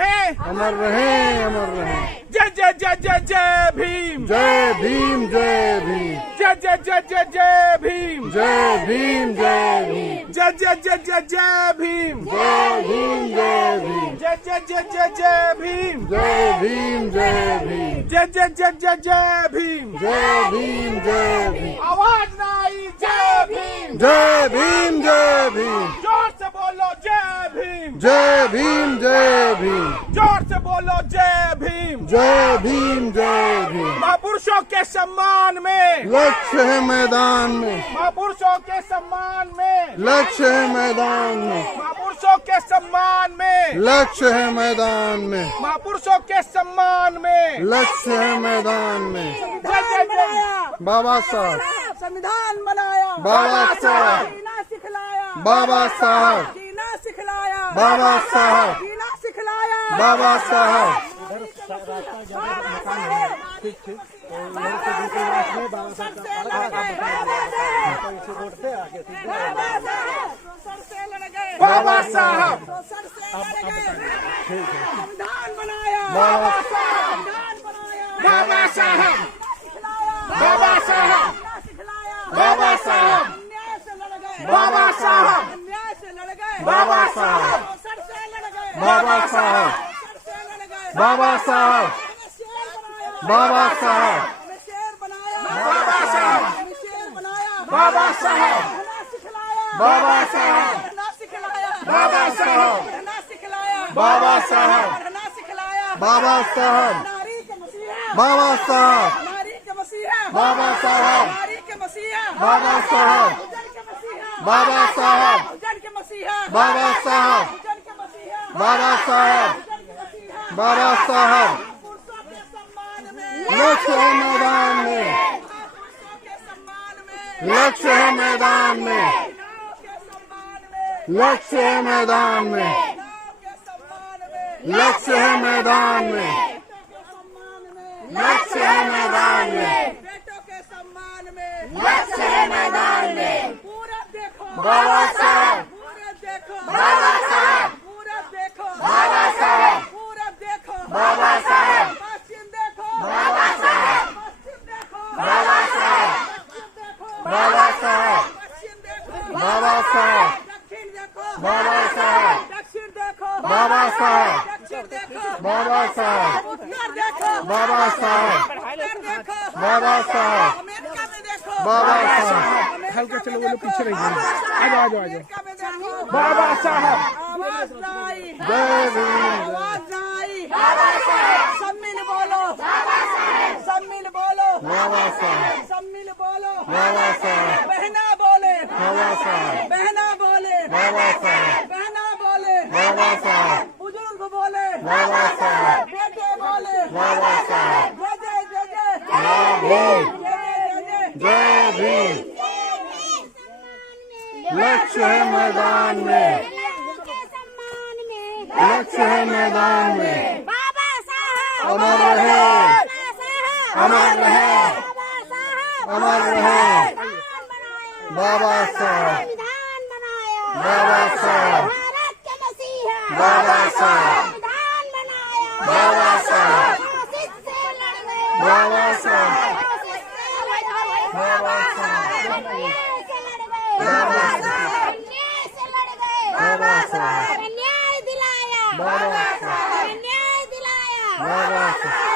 रहे, अमर रहे, अमर रहे। जय जय जय जय जय भीम, जय भीम, जय भीम, जय जय जय जय जय भीम, जय भीम, जय भीम, जय जय जय जय जय भीम, जय भीम, जय भीम, जय जय जय जय जय भीम, जय भीम, जय भीम, जय जय जय जय जय भीम, जय भीम, जय भीम। आवाज ना आई, जय भीम, जय भीम, जय भीम, जोर से बोलो जय भीम, जय भीम, जय भीम, जोर से बोलो जय भीम। जय भीम, जय भीम। महापुरुषों के सम्मान में, लक्ष्य है मैदान में, महापुरुषों के सम्मान में, लक्ष्य है मैदान में, महापुरुषों के सम्मान में, लक्ष्य है मैदान में, महापुरुषों के सम्मान में, लक्ष्य है मैदान में। जय जय जय बाबा साहब, संविधान बनाया, बाबा साहब, जीना सिखलाया, बाबा साहब, जीना सिखलाया, बाबा साहब, जीना सिखलाया, बाबा साहब। बाबा साहब, संविधान बनाया, बाबा संविधान बनाया, बाबा साहब, सिखलाया, बाबा साहब, सिखलाया, बाबा साहब, अन्याय से लड़ गए, बाबा साहब, अन्याय से लड़ गए, बाबा साहब, सर से लड़ गए, बाबा साहब, सर से लड़ गए, बाबा साहब, शेर बनाया, बाबा साहब, शेर बनाया, बाबा साहब, शेर बनाया, बाबा साहब, पढ़ना सिखलाया, बाबा साहब, पढ़ना सिखलाया, बाबा साहब, पढ़ना सिखलाया, बाबा साहब, पढ़ना सिखलाया, बाबा साहब, नारी के मसीहा, बाबा साहब, नारी के मसीहा, बाबा साहब, नारी के मसीहा, बाबा साहब, उजड़ के मसीहा, बाबा साहब, उजड़ के मसीहा, बाबा साहब, उजड़ के मसीहा, बाबा साहब, उजड़ के मसीहा, बाबा साहब। पुरुषों के सम्मान में, लक्ष्य है मैदान में, पुरुषों के सम्मान में, लक्ष्य है मैदान में, नाव के सम्मान में, लक्ष्य है मैदान में, नाव के सम्मान में, लक्ष्य है मैदान में, बेटों के सम्मान में, लक्ष्य है मैदान में, बेटों के सम्मान में, लक्ष्य है मैदान में। पूरा देखो, बाबा साहब, पूरा देखो, बाबा साहब, पूरा देखो, बाबा साहब, पूरा देखो, बाबा साहब, पश्चिम देखो, बाबा साहब, पश्चिम देखो, बाबा साहब, पश्चिम देखो, बाबा साहब, पश्चिम देखो, बाबा साहब, दक्षिण देखो, बाबा साहब, दक्षिण देखो, बाबा साहब, दक्षिण देखो, बाबा साहब, उत्तर देखो, बाबा साहब, उत्तर देखो, बाबा साहब, अमेरिका में देखो, बाबा साहब। हल्का चलो, वो लोग पीछे रह गए। आ जाओ, आ जाओ, आ जाओ। अमेरिका में देखो, बाबा साहब, आवाज ना आई, जय भीम, आवाज ना आई, सब मिल बोलो, सब मिल बोलो, बाबा साहब, सब मिल बोलो, बाबा साहब, बहना बोले, बाबा साहब, बहना बोले, बाबा साहब, बहना बोले, बाबा साहब, बुजुर्ग बोले, बाबा साहब, बेटे बोले, बाबा साहब। जय जय जय जय, भीम, जय जय जय जय भीम। लक्ष्य है मैदान में, लक्ष्य है मैदान में। बाबा साहब, अमर रहे, अमर रहे, अमर रहे। बाबा साहब, संविधान बनाया, बाबा साहब, भारत के मसीहा, बाबा साहब, संविधान बनाया, बाबा साहब, फासिस्ट से लड़ गए, बाबा साहब, फासिस्ट से लड़ गए, बाबा साहब, अन्याय से लड़ गए, बाबा अन्याय से लड़ गए, बाबा साहब, न्याय दिलाया, बाबा साहब, न्याय दिलाया, बाबा साहब।